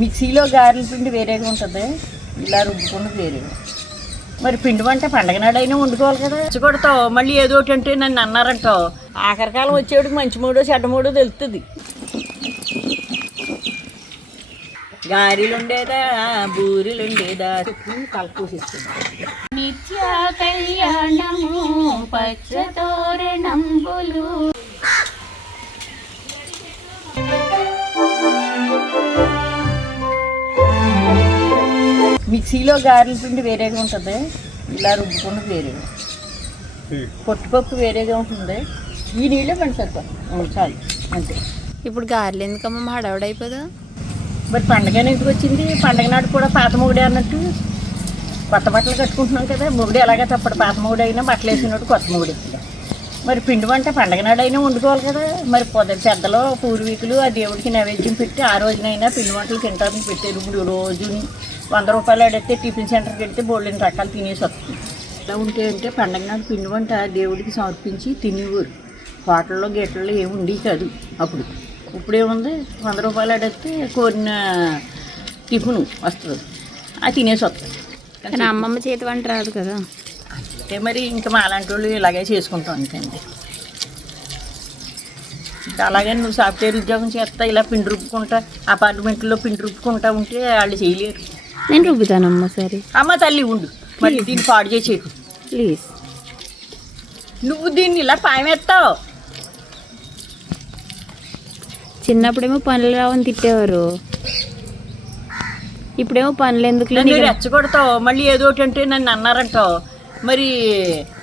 మిక్సీలో గారెల పిండి వేరేగా ఉంటుంది, ఇలా రుబ్బుకున్నది వేరేగా. మరి పిండి వంట పండగ నాడైనా వండుకోవాలి కదా. కొడతావు మళ్ళీ ఏదో ఒకటి అంటే నన్ను అన్నారంటావు. ఆఖరికాలం వచ్చేవాడికి మంచి మూడో చెడ్డ మూడో తెలుస్తుంది. గారెలు ఉండేదా బూరెలు ఉండేదా కలపూసిస్తుంది. నిత్య కళ్యాణము పచ్చతోరణంబులు. మిక్సీలో గారెల పిండి వేరేగా ఉంటుంది, ఇలా రుబ్బుకున్నది వేరేగా. పొట్టుపప్పు వేరేగా ఉంటుంది. ఈ నీళ్ళే పండి సరిపోతుంది చాలు అంతే. ఇప్పుడు గారెలు ఎందుకమ్మా హడావుడైపోదా? మరి పండగ ఎందుకు వచ్చింది? పండగ నాడు కూడా పాత మొగుడే అన్నట్టు కొత్త బట్టలు కట్టుకుంటున్నాం కదా. మొగుడు ఎలాగే తప్పడు, పాత మొగుడు అయినా బట్టలు వేసినట్టు కొత్త మొగుడు ఎత్తుగా. మరి పిండి వంట పండగ నాడైనా వండుకోవాలి కదా. మరి పెద్దలు పూర్వీకులు ఆ దేవుడికి నైవేద్యం పెట్టి ఆ రోజునైనా పిండి వంటలు తింటారని పెట్టారు. ఇప్పుడు రోజుని 100 రూపాయలు అడిగితే టిఫిన్ సెంటర్కి వెళ్తే బోల్డెని రకాలు తినేసి వస్తుంది. ఎలా ఉంటే అంటే పండగ నాడు పిండి వంట దేవుడికి సమర్పించి తినేవారు. హోటల్లో గేట్లలో ఏమి ఉండేవి కాదు అప్పుడు. ఇప్పుడేముంది, 100 రూపాయలు అడిగితే కోరిన టిఫిన్ వస్తుంది, అది తినేసి వస్తుంది. కానీ అమ్మమ్మ చేతి వంట రాదు కదా. అంటే మరి ఇంకా మా అలాంటి వాళ్ళు ఇలాగే చేసుకుంటాం అంతేండి. ఇంకా అలాగే నువ్వు సాఫ్ట్వేర్ ఉద్యోగం చేస్తా ఇలా పిండి రుబ్బుకుంటా అపార్ట్మెంట్లో పిండి రుబ్బుకుంటా ఉంటే వాళ్ళు చేయలేరు. నేను రుబ్బుతానమ్మా సరే. అమ్మ తల్లి ఉండు, మరి దీన్ని పాడు చేసేకు ప్లీజ్. నువ్వు దీన్ని ఇలా పాయమెత్తావు. చిన్నప్పుడేమో పనులు రావని తిట్టేవారు, ఇప్పుడేమో పనులు ఎందుకు రెచ్చగొడతావు. మళ్ళీ ఏదో ఒకటి అంటే నన్ను అన్నారంటావు. మరి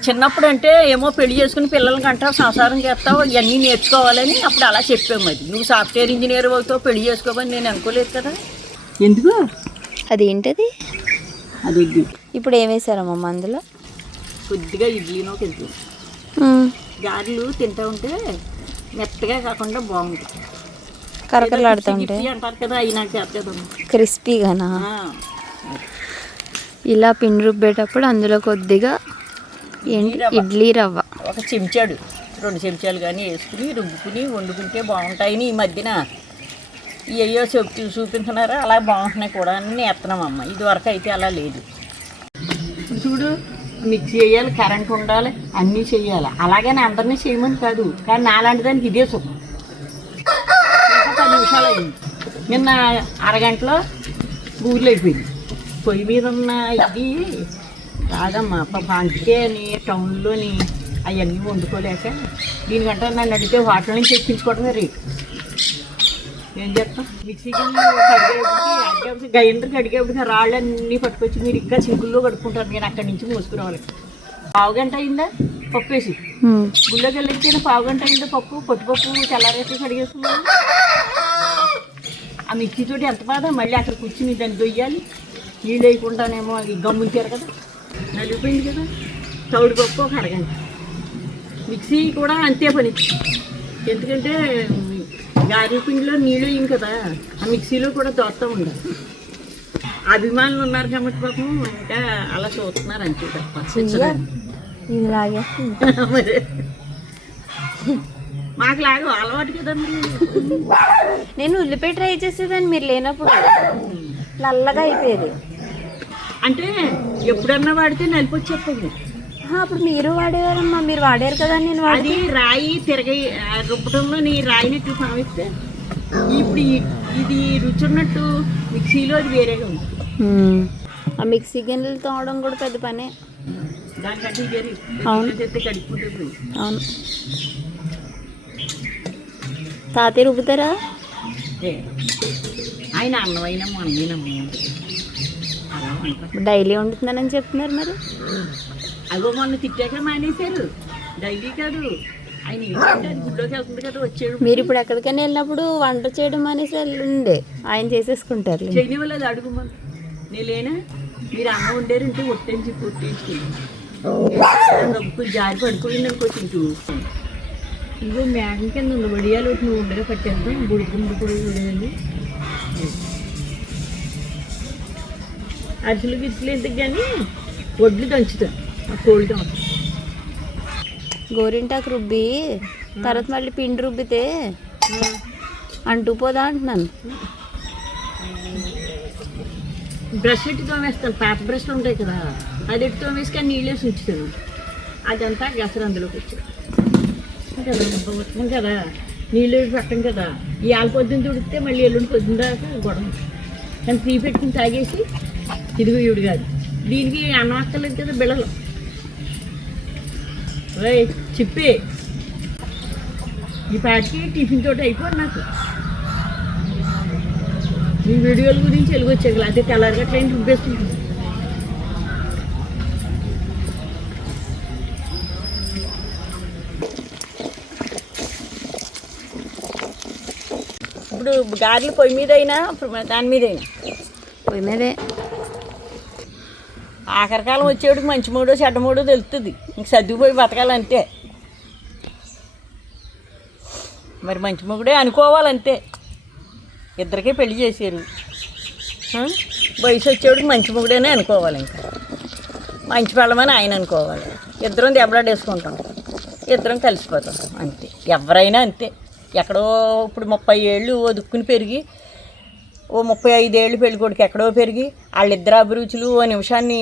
చిన్నప్పుడు అంటే ఏమో పెళ్లి చేసుకుని పిల్లలకి అంటావు, సంసారం చేస్తావు, ఇవన్నీ నేర్చుకోవాలని అప్పుడు అలా చెప్పాము. మరి నువ్వు సాఫ్ట్వేర్ ఇంజనీర్ అవుతావు, పెళ్లి చేసుకోమని నేను అనుకోలేదు కదా. ఎందుకు అదేంటది? అది ఇడ్లీ. ఇప్పుడు ఏం వేసారమ్మా అందులో? కొద్దిగా ఇడ్లీనో వెళ్తూ గారెలు తింటా ఉంటే మెత్తగా కాకుండా బాగుంటుంది, కరకరలాడుతూ ఉంటే అంటారు కదా, అవి నాకు చేద్దాం క్రిస్పీగానా. ఇలా పిండి రుబ్బేటప్పుడు అందులో కొద్దిగా ఇడ్లీ రవ్వ ఒక చెంచాడు 2 చెంచాలు కానీ వేసుకుని రుబ్బుకుని వండుకుంటే బాగుంటాయని ఈ మధ్యన అయ్యో చూపించున్నారా, అలా బాగుంటున్నాయి కూడా అని నేస్తున్నామమ్మ. ఇదివరకు అయితే అలా లేదు. ఇప్పుడు చూడు, మిక్సీ వేయాలి, కరెంట్ ఉండాలి, అన్నీ చెయ్యాలి. అలాగని అందరినీ చేయమని కాదు, కానీ నాలాంటి దానికి ఇదే సుఖం. 10 నిమిషాలు అయింది, నిన్న అరగంటలో బూర్లు అయిపోయింది. పొయ్యి మీద ఉన్న ఇది కాదమ్మా అందుకే అని టౌన్లోని అవన్నీ వండుకోలేక దీనికంటే నన్ను అడిగితే వాటర్ నుంచి ఎక్కించుకోవడమే రేటు. ఏం చేస్తాం, మిక్సీకి కడిగేప్పటికి గ్రైండర్కి అడిగేప్పటికి రాళ్ళన్నీ పట్టుకొచ్చి మీరు ఇంకా సింకుల్లో కడుక్కుంటారు. నేను అక్కడి నుంచి మోసుకురావాలి. 1/2 గంట అయిందా పప్పు వేసి గుళ్ళోకి వెళ్ళితే 1/2 గంట అయిందా పప్పు పొట్టుపప్పు తెల్లారేసి కడిగేసుకున్నాను. ఆ మిక్సీతోటి ఎంత బాధ. మళ్ళీ అక్కడ కూర్చుని దాన్ని దొయ్యాలి, నీళ్ళు వేయకుండానేమో అది గమ్ముంచారు కదా, నలిగిపోయింది కదా. తౌడు పప్పు ఒక అరగంట. మిక్సీ కూడా అంతే పని, ఎందుకంటే గారెల పిండిలో నీళ్ళు వేయం కదా, ఆ మిక్సీలో కూడా తోస్తూ ఉండాలి. అభిమానులు ఉన్నారు కాబట్టి పాపం ఇంకా అలా చూస్తున్నారు అంతే తప్ప. మరి మాకు లాగా అలవాటు కదండి. నేను ఉల్లిపాయ ట్రై చేసేదాన్ని మీరు లేనప్పుడు, నల్లగా అయిపోయేది. అంటే ఎప్పుడన్నా వాడితే నలిపి వచ్చేస్తుంది. అప్పుడు మీరు వాడేవారమ్మా, మీరు వాడారు కదా. నేను అది రాయి రుబ్బటంలో నీ రాయినట్టు సమయిస్తే ఇప్పుడు ఇది రుచున్నట్టు మిక్సీలో అది వేరేగా ఉంది. ఆ మిక్సీ గిన్నెలు తోవడం కూడా పెద్ద పనే. దానికంటే వేరే కడుక్కుంటే పోయి. అవును. తాతయ్య రుబ్బుతారా? ఆయన అన్నమైనా మనమేనమ్మ డైలీ వండుతున్నానని చెప్తున్నారు. మరి అగో మొన్న తిట్టాక మానేశారు. డైలీ కాదు, ఆయన గుళ్ళోకి వెళ్తుంది కదా వచ్చాడు. మీరు ఇప్పుడు ఎక్కడికైనా వెళ్ళినప్పుడు వంట చేయడం అనేసి ఉండే ఆయన చేసేసుకుంటారు. చేయనివ్వలేదు అడుగుమని. నేను లేనా, మీరు అన్న వండారంటే ఒట్టని చెప్పి ఒట్టేసుకుని జారి పడుకోయింది అనుకో తింటూ. ఇదిగో మేకం కింద ఉంది వడియాలు ఒకటి నువ్వు ఉండగా పట్టేద్దాం. బుడుకుండు కూడా వడియాలు అరిసెలు గిట్లు ఎందుకు కానీ వడ్లు దంచుతాను ఆ కోళ్ళతో. గోరింటాకు రుబ్బి తర్వాత మళ్ళీ పిండి రుబ్బితే అంటూ పోదా అంటున్నాను. బ్రష్ ఎట్టి తోమేస్తాను, పాత బ్రష్లు ఉంటాయి కదా, అది ఎట్టి తోమేసి కానీ నీళ్ళు వేసి ఉంచుతాను. అదంతా గసరు అందులోకి వచ్చాడు కదా, వస్తాం కదా, నీళ్ళు వేసి పెట్టం కదా. ఇవాళ పొద్దున్న తుడితే మళ్ళీ ఎల్లుండి పొద్దున్న దాకా గొడవ. కానీ టీ పెట్టుకుని తాగేసి ఇదిగో ఇవిడు కాదు, దీనికి అన్నం అక్కర్లేదు కదా బిళ్ళలు. చెప్పి ఈ పాటికి టిఫిన్ తోటి అయిపోయి నాకు ఈ వీడియోల గురించి వెలుగొచ్చాక అదే తెల్లారిగా ట్రైన్ రుబ్బేస్తుంది. ఇప్పుడు గారెలు పొయ్యి మీద అయినా దాని మీద అయినా పొయ్యి మీదే. ఆఖరికాలం వచ్చేవాడికి మంచి మూడో చెడ్డ మూడో తెలుస్తుంది. ఇంక సర్దుకుపోయి బతకాలంతే. మరి మంచి మొగుడే అనుకోవాలంతే. ఇద్దరికే పెళ్లి చేశారు, వయసు వచ్చేవాడికి మంచి మొగుడేనే అనుకోవాలి. ఇంకా మంచి పెళ్ళమని ఆయన అనుకోవాలి. ఇద్దరం దెబ్బలాడేసుకుంటాం, ఇద్దరం కలిసిపోతాం అంతే. ఎవరైనా అంతే. ఎక్కడో ఇప్పుడు 30 ఏళ్ళు ఒదుక్కుని పెరిగి ఓ 35 ఏళ్ళు పెళ్ళికొడుకు ఎక్కడో పెరిగి వాళ్ళిద్దరు అభిరుచులు ఓ నిమిషాన్ని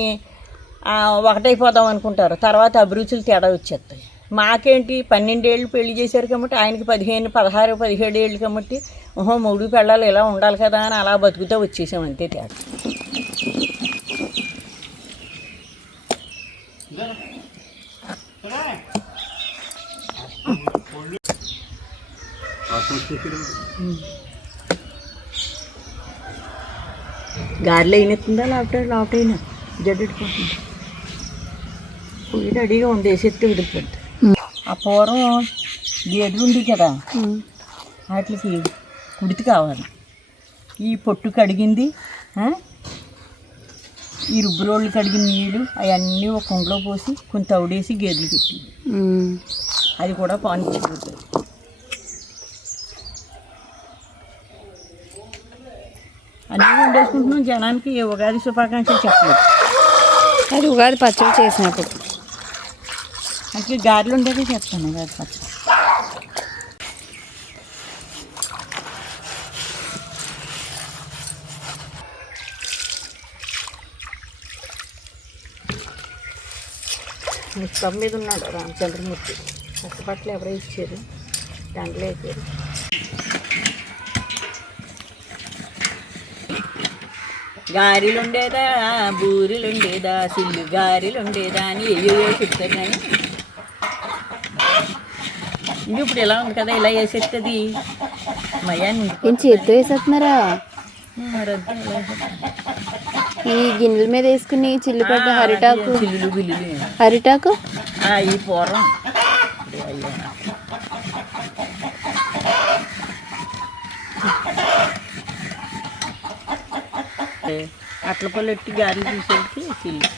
ఒకటైపోదాం అనుకుంటారు. తర్వాత అభిరుచులు తేడా వచ్చేస్తాయి. మాకేంటి 12 ఏళ్ళు పెళ్లి చేశారు కాబట్టి ఆయనకి 15, 16, 17 ఏళ్ళు కాబట్టి మొగుడు పెళ్ళాలి ఇలా ఉండాలి కదా అని అలా బతుకుతూ వచ్చేసాం అంతే తేడా. గాలిలో అయినెత్తుందా లాప్ట్ అయినా జడ్డెట్టుకుంటుంది. పొయ్యి రెడీగా ఉంది, వేసేస్తే విడిపోద్ది. ఆ పూర్వం గేదెలు ఉంది కదా, వాటికి కుడితి కావాలి. ఈ పొట్టు కడిగింది, ఈ రుబ్బురోళ్ళు కడిగిన నీళ్ళు అవన్నీ ఒక కుండలో పోసి కొంత తౌడేసి గేదెలు పెట్టింది. అది కూడా పానిచ్చిపోతుంది. అన్నీ వండేసుకుంటున్నాం. జనానికి ఉగాది శుభాకాంక్షలు చెప్పలేదు. అది ఉగాది పచ్చడి చేసినప్పుడు అంటే గారెలు ఉండేది చెప్తాను. ఉగాది పచ్చడి స్టవ్ మీద ఉన్నాడు రామచంద్రమూర్తి. కష్టపట్లు ఎవరో ఇచ్చారు, దాంట్లో వేసారు. గారెలు ఉండేదా, బూరెలు ఉండేదా, సిల్లు గారెలు ఉండేదా అని ఏయో చెప్తారు. కానీ ఇది ఇప్పుడు ఎలా ఉంది కదా, ఇలా వేసేస్తుంది. మయాన్ని చేత్తో వేసేస్తున్నారా? ఈ గిన్నెల మీద వేసుకుని చిల్లుపడ్డ హరిటాకు, చిల్లులు బిల్లులు, హరిటాకు ఈ పూర్వం అట్ల పళ్ళు ఎట్టి గారెలు తీసేసి చిల్లు.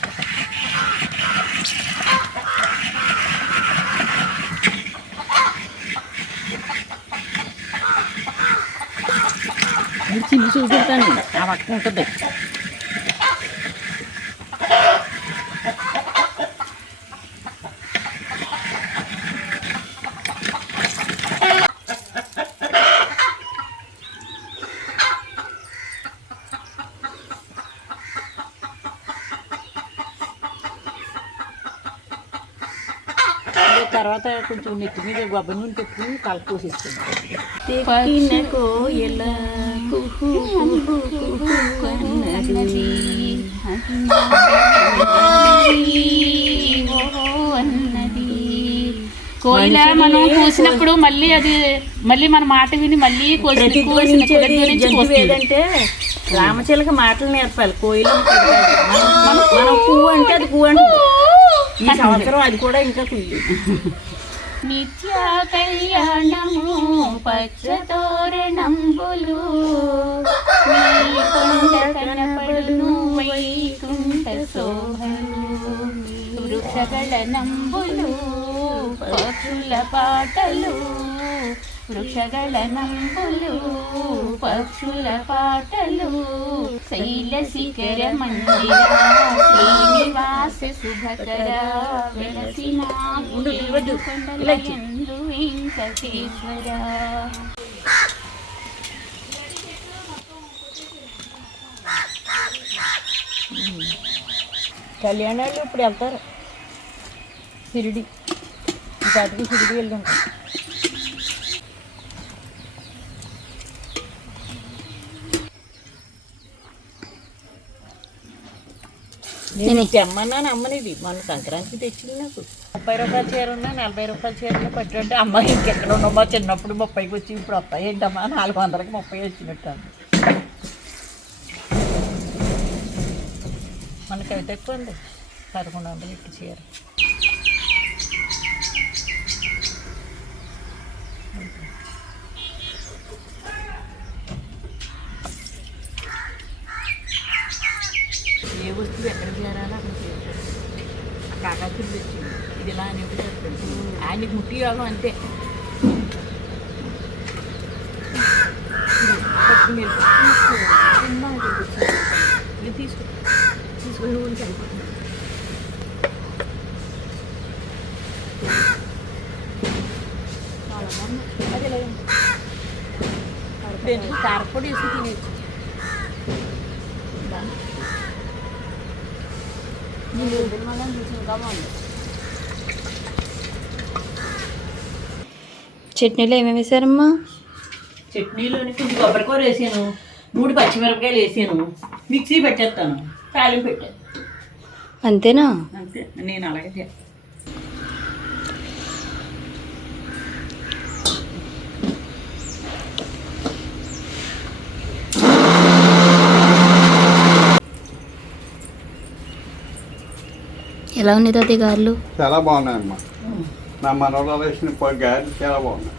చిల్లు చూపెడతాను, ఆ పక్క ఉంటుంది. తర్వాత కొంచెం నెత్తి మీద గొబ్బ నూనె పెట్టుకుని కలుపుకోసిస్తుంది. కోయిల మనం కూసినప్పుడు మళ్ళీ అది మళ్ళీ మన మాట విని మళ్ళీ ఏదంటే రామచిలక మాటలు నేర్పాలి. కోయిల మనం పువ్వు అంటే అది పువ్వు అంటే ఈ సంవత్సరం అది కూడా ఇంకా కుయ్యి. నిత్య కళ్యాణము పచ్చతోరణంబులు కనపడును వైకుంఠ శోభలు వృక్షగళ నంబులు పక్షుల పాటలు వృక్షగళ నంబులు పక్షుల పాటలు శైల శిఖర మందిర శ్రీనివాస శుభకర వెలసిన కొండలయందు వెంకటేశ్వర. కళ్యాణాలు ఇప్పుడు వెళ్తారు షిరిడి ఈసారికి షిరిడి వెళ్తుంటారు. నేను తెమ్మన్నాను అమ్మనిది మొన్న సంక్రాంతికి తెచ్చింది నాకు. 30 రూపాయల చీర ఉన్నా 40 రూపాయల చీరలో పట్టుంటే అమ్మ ఇంకెక్కడ ఉన్నామో చిన్నప్పుడు 30కి వచ్చి ఇప్పుడు వస్తాయి ఏంటమ్మా 400కి 30 వచ్చినట్టు. మనకి అయితే ఎక్కువ ఉంది 1100 ఇటు చీర. ఏ వస్తువు ఎక్కడ చేరాలో అక్కడ చేరాలి. కాకాసులు తెచ్చింది ఇది ఇలా అని చెప్తాడు ఆయనకి ముట్టి యోగం అంతే. తీసుకో తీసుకొని ఊరికి అయిపోతుంది. చాలా బాగుంది. అది ఇలా కారపొడి వేసి తినేసి చట్నీలో ఏమేమి వేసారమ్మా? చట్నీలోని కొంచెం కొబ్బరికూర వేసాను, 3 పచ్చిమిరపకాయలు వేసాను, మిక్సీ పెట్టేస్తాను, తాలింపు పెట్టాను అంతేనా? అంతే. నేను అలాగే చేస్తాను. ఎలా ఉంది తాతయ్య గారెలు? చాలా బాగున్నాయమ్మా. నా మనవరాలు వేసిన గారెలు చాలా బాగున్నాయి.